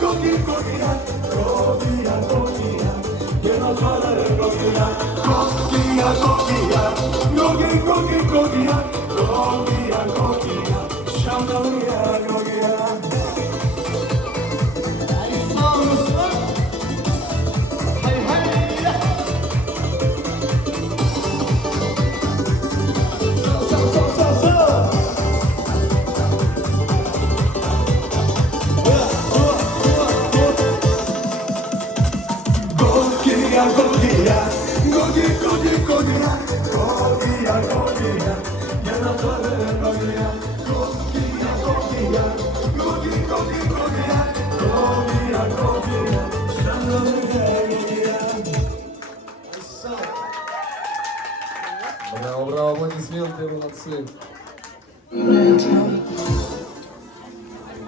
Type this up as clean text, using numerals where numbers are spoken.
거기 거기야 거기야 거기야 내 나라는 거기야 거기야 거기야 거기 거기 거기야 거기야 거기야 샹그리야 거기야 거기야 거기야 거기 거기 거기야 거기야 거기야 내 나라는 거기야 거기야 거기야 거기 거기 거기야 거기야 거기야 샹그리야 거기야 Браво, браво, аплодисменты, молодцы.